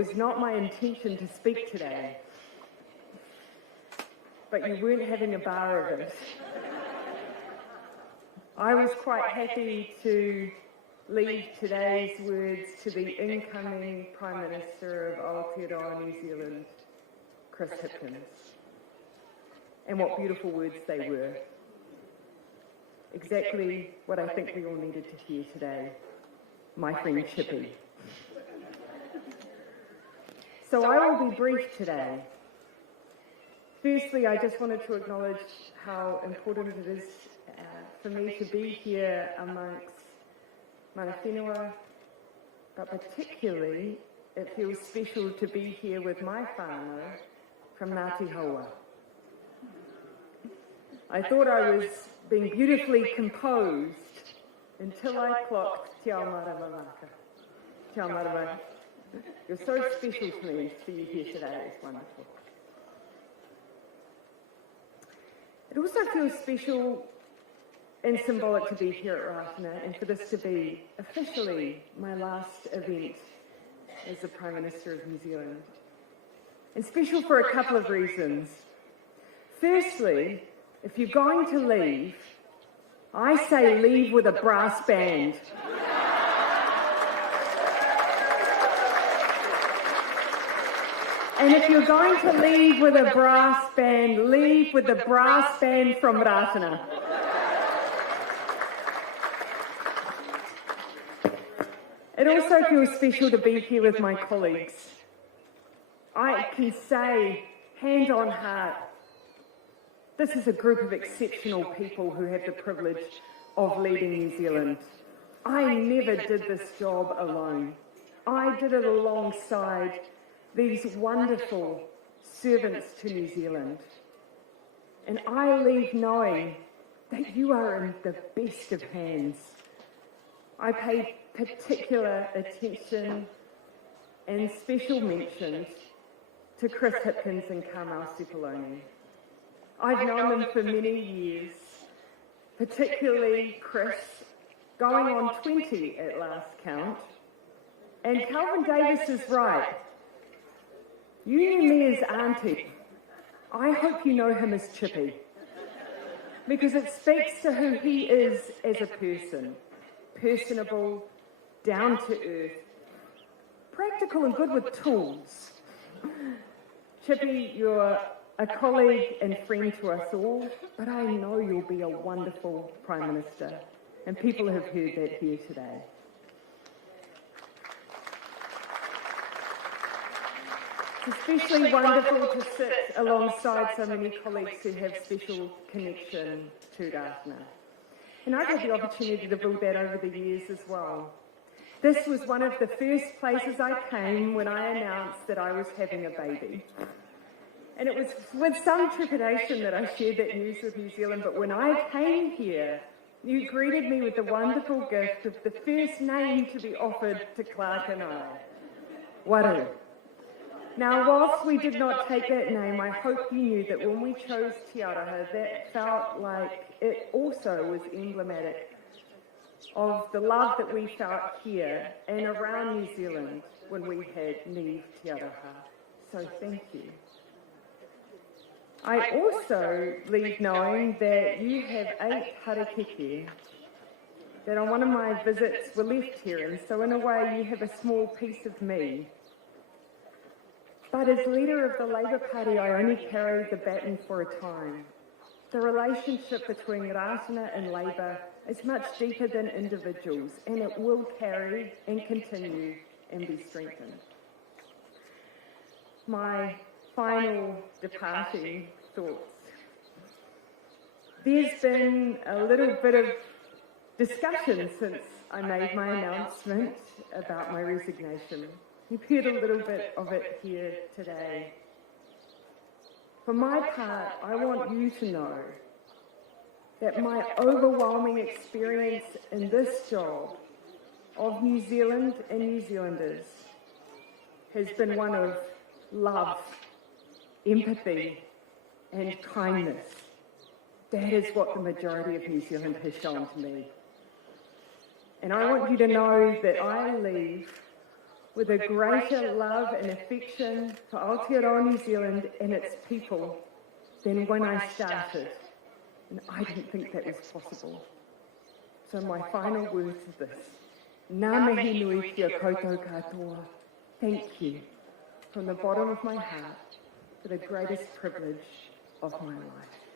was not my intention to speak today, but you weren't having a bar of it. I was quite happy to leave today's words to the incoming Prime Minister of Aotearoa, New Zealand, Chris Hipkins. And what beautiful words they were. Exactly what I think we all needed to hear today. My friend Chippy. So I will be brief today. Firstly, I just wanted to acknowledge how important it is for me to be here amongst mana whenua, but particularly it feels special to be here with my whānau from Ngāti Haua. I thought I was being beautifully composed until I clocked Te Ao Maramaraka. Te Ao Maramaraka. You're so special to me to see you here today. It's wonderful. It also feels special and symbolic to be here at Ratana and for this to be officially my last event as the Prime Minister of New Zealand. And special for a couple of reasons. Firstly, if you're going to leave, I say leave with a brass band. And if you're going to leave with a brass band, leave with the brass band from Ratana. It also feels special to be here with my colleagues. I can say, hand on heart, this is a group of exceptional people who have the privilege of leading New Zealand. I never did this job alone. I did it alongside these wonderful servants to New Zealand. And I leave knowing that you are in the best of hands. I pay particular attention and special mentions to Chris Hipkins and Carmel Sepuloni. I've known them for many years, particularly Chris, going on 20 at last count. And Calvin Davis is right. You knew me as Auntie. I hope you know him as Chippy, because it speaks to who he is as a person. Personable, down to earth, practical and good with tools. Chippy, you're a colleague and friend to us all, but I know you'll be a wonderful Prime Minister, and people have heard that here today. It's especially wonderful to sit alongside so many colleagues who have special connection to Ratana. And I've had the opportunity to build that over the years as well. This was one of the first places I came when I announced that I was having a baby. And it was with some trepidation that I shared that news with New Zealand, but when I came here, you greeted me with the wonderful gift of the first name to be offered to Clark and I, Waru. Now, whilst we did not take that name, I hope you knew that when we chose Te Araha, that felt like it also was emblematic of the love that we felt here and around New Zealand when we had Niamh Te Araha. So thank you. I also leave knowing that you have 8 harakeke that on one of my visits were left here, and so in a way you have a small piece of me. But as leader of the Labour Party, I only carry the baton for a time. The relationship between Ratana and Labour is much deeper than individuals, and it will carry and continue and be strengthened. My final departing thoughts. There's been a little bit of discussion since I made my announcement about my resignation. You've heard a little bit of it here today. For my part, I want you to know that my overwhelming experience in this job of New Zealand and New Zealanders has been one of love, empathy, and kindness. That is what the majority of New Zealand has shown to me. And I want you to know that I leave with a greater love and affection for Aotearoa New Zealand and its people than when I started. And I didn't think that was possible. So my final words are this. Ngā mihi nui kia koutou katoa. Thank you from the bottom of my heart for the greatest privilege of my life.